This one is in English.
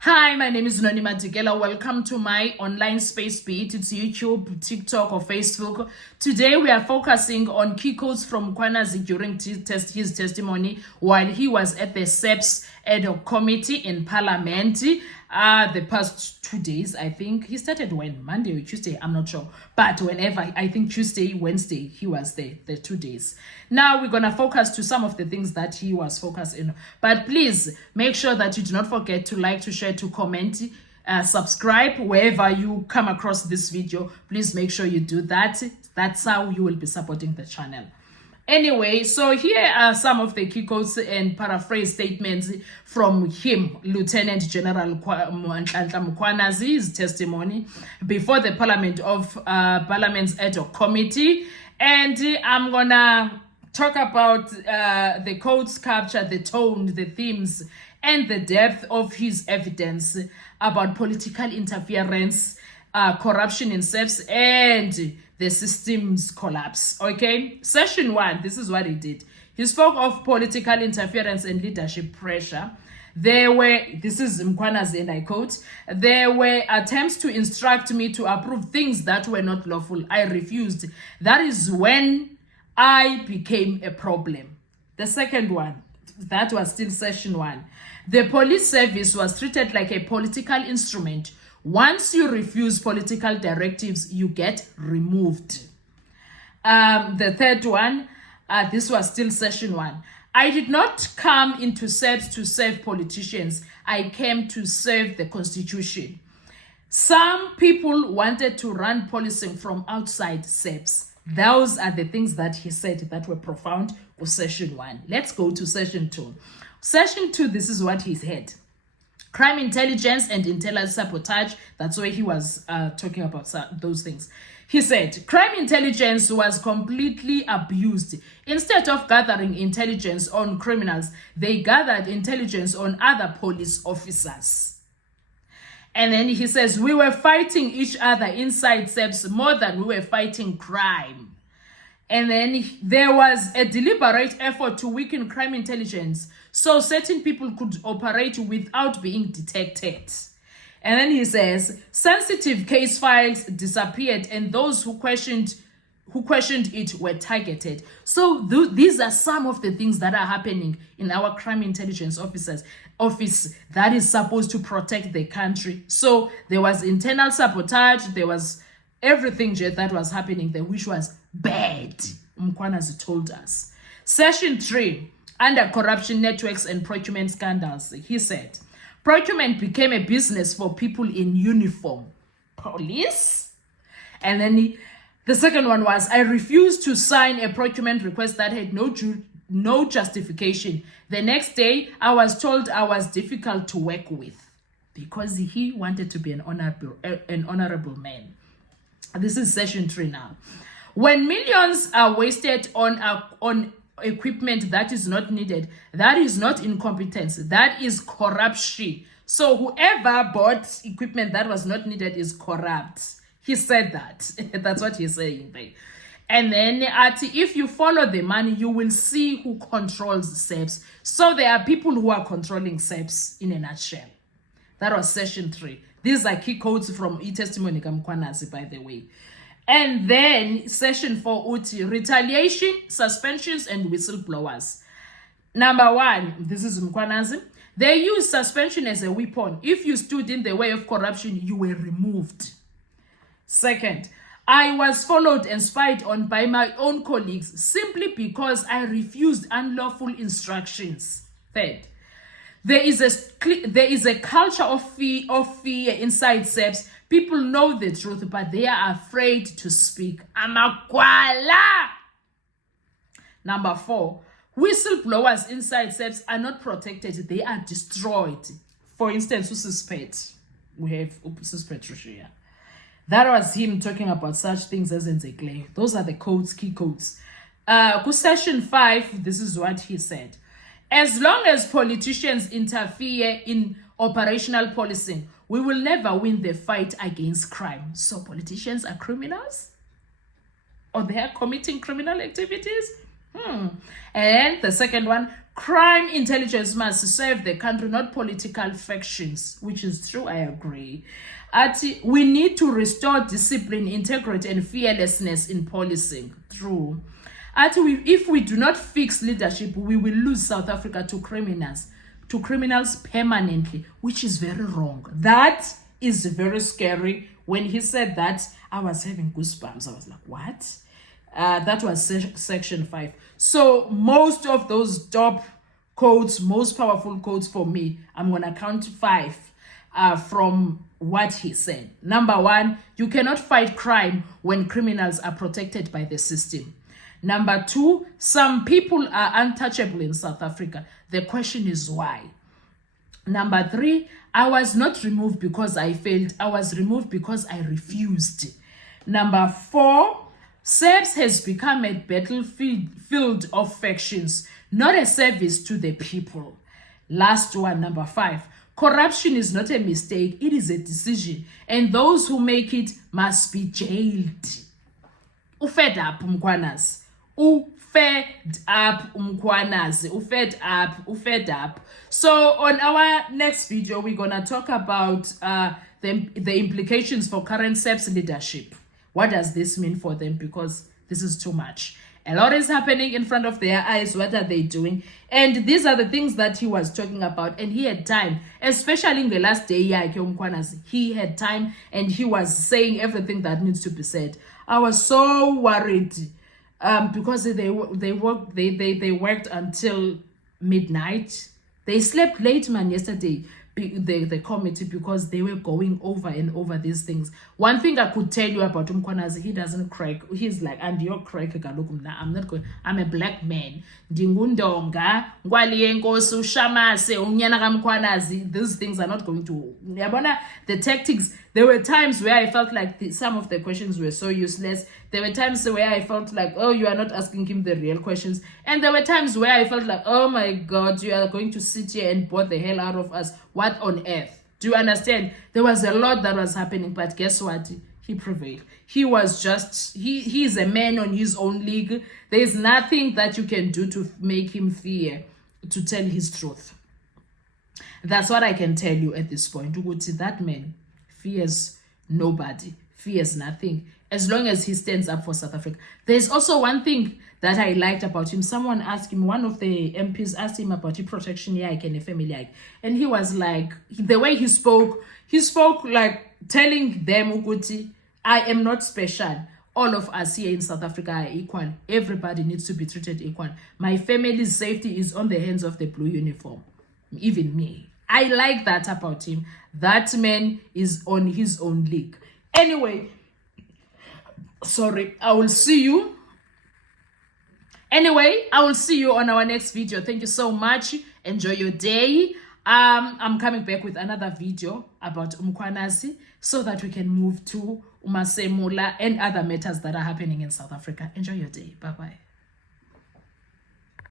Hi, my name is Noni Madikela. Welcome to my online space, be it it's YouTube, TikTok, or Facebook. Today we are focusing on key quotes from Mkhwanazi during his testimony while he was at the SEPS ad hoc committee in Parliament. The past 2 days, I think. He started when? Monday or Tuesday? I'm not sure. But whenever, I think Tuesday, Wednesday, he was there, the 2 days. Now we're going to focus to some of the things that he was focused on. But please make sure that you do not forget to like, to share, to comment, subscribe wherever you come across this video. Please make sure you do that. That's how you will be supporting the channel. Anyway, so here are some of the key quotes and paraphrase statements from him, Lieutenant General Nhlanhla Mkhwanazi's testimony before the Parliament's ad hoc committee. And I'm gonna talk about the quotes capture the tone, the themes, and the depth of his evidence about political interference, corruption in SEPS, and the system's collapse. Okay, session 1, this is what he did. He spoke of political interference and leadership pressure. This is Mkhwanazi and I quote, there were attempts to instruct me to approve things that were not lawful. I refused. That is when I became a problem. The second one, that was still session 1. The police service was treated like a political instrument. Once you refuse political directives, you get removed. The third one, this was still session 1. I did not come into SEPS to serve politicians. I came to serve the Constitution. Some people wanted to run policing from outside SEPS. Those are the things that he said that were profound for session 1. Let's go to session 2. Session 2, this is what he said. Crime intelligence and intelligence sabotage. That's where he was talking about those things. He said, crime intelligence was completely abused. Instead of gathering intelligence on criminals, they gathered intelligence on other police officers. And then he says, we were fighting each other inside SEPS more than we were fighting crime. And then there was a deliberate effort to weaken crime intelligence so certain people could operate without being detected. And then he says, sensitive case files disappeared and those who questioned it were targeted. So these are some of the things that are happening in our crime intelligence office that is supposed to protect the country. So there was internal sabotage, there was everything that was happening there, which was bad. Mkhwanazi told us. Session 3, under corruption networks and procurement scandals, he said, procurement became a business for people in uniform. Police? And then the second one was, I refused to sign a procurement request that had no justification. The next day, I was told I was difficult to work with because he wanted to be an honorable man. This is session 3 now. When millions are wasted on equipment that is not needed, that is not incompetence, that is corruption. So whoever bought equipment that was not needed is corrupt. He said that. That's what he's saying there. And then if you follow the money, you will see who controls SEPS. So there are people who are controlling SEPS in a nutshell. That was session 3. These are key quotes from testimony Mkhwanazi, by the way. And then session 4, Uti, retaliation, suspensions, and whistleblowers. Number 1, this is Mkhwanazi. They use suspension as a weapon. If you stood in the way of corruption, you were removed. Second, I was followed and spied on by my own colleagues simply because I refused unlawful instructions. Third, there is a culture of fear inside SEPS. People know the truth, but they are afraid to speak. Amakwala. Number 4, whistleblowers inside SEPS are not protected. They are destroyed. For instance, Ususpet. We have Ususpet Russia. That was him talking about such things as Nzekle. Those are the codes, key codes. Session 5, this is what he said. As long as politicians interfere in operational policing, we will never win the fight against crime. So politicians are criminals? Or they are committing criminal activities? And the second one, Crime intelligence must serve the country, not political factions, which is true, I agree. We need to restore discipline, integrity, and fearlessness in policing. True. If we do not fix leadership, we will lose South Africa to criminals permanently, which is very wrong. That is very scary. When he said that, I was having goosebumps. I was like, what? That was section 5. So most of those top quotes, most powerful quotes for me, I'm going to count 5 from what he said. Number 1, you cannot fight crime when criminals are protected by the system. Number 2, some people are untouchable in South Africa. The question is why? Number 3, I was not removed because I failed. I was removed because I refused. Number 4, SAPS has become a battlefield of factions, not a service to the people. Last one, number 5, corruption is not a mistake, it is a decision, and those who make it must be jailed. Ufed up, Mkhwanazi. Ufed up, Mkhwanazi. Ufed up. So on our next video, we're gonna talk about the implications for current SAPS leadership. What does this mean for them? Because this is too much. A lot is happening in front of their eyes. What are they doing? And these are the things that he was talking about. And he had time, especially in the last day, he had time and he was saying everything that needs to be said. I was so worried because they worked until midnight. They slept late, man, yesterday. The committee, because they were going over and over these things. One thing I could tell you about Mkhwanazi, he doesn't crack. He's like, and you're crack. I'm not going. I'm a black man. Dingundonga, Ngwaliyenkosi, Shamase, Unyana Mkhwanazi. These things are not going to. The tactics. There were times where I felt like some of the questions were so useless. There were times where I felt like, oh, you are not asking him the real questions. And there were times where I felt like, oh my God, you are going to sit here and bore the hell out of us. What on earth? Do you understand? There was a lot that was happening, but guess what? He prevailed. He was just, he is a man on his own league. There is nothing that you can do to make him fear to tell his truth. That's what I can tell you at this point. That man fears nobody, fears nothing, as long as he stands up for South Africa. There's also one thing that I liked about him. Someone asked him, one of the MPs asked him about the protection in a family, and he was like, the way he spoke like telling them, Uguti, I am not special. All of us here in South Africa are equal. Everybody needs to be treated equal. My family's safety is on the hands of the blue uniform, even me. I like that about him. That man is on his own league. Anyway, sorry, I will see you. Anyway, I will see you on our next video. Thank you so much. Enjoy your day. I'm coming back with another video about Mkhwanazi so that we can move to Umasemula and other matters that are happening in South Africa. Enjoy your day. Bye-bye.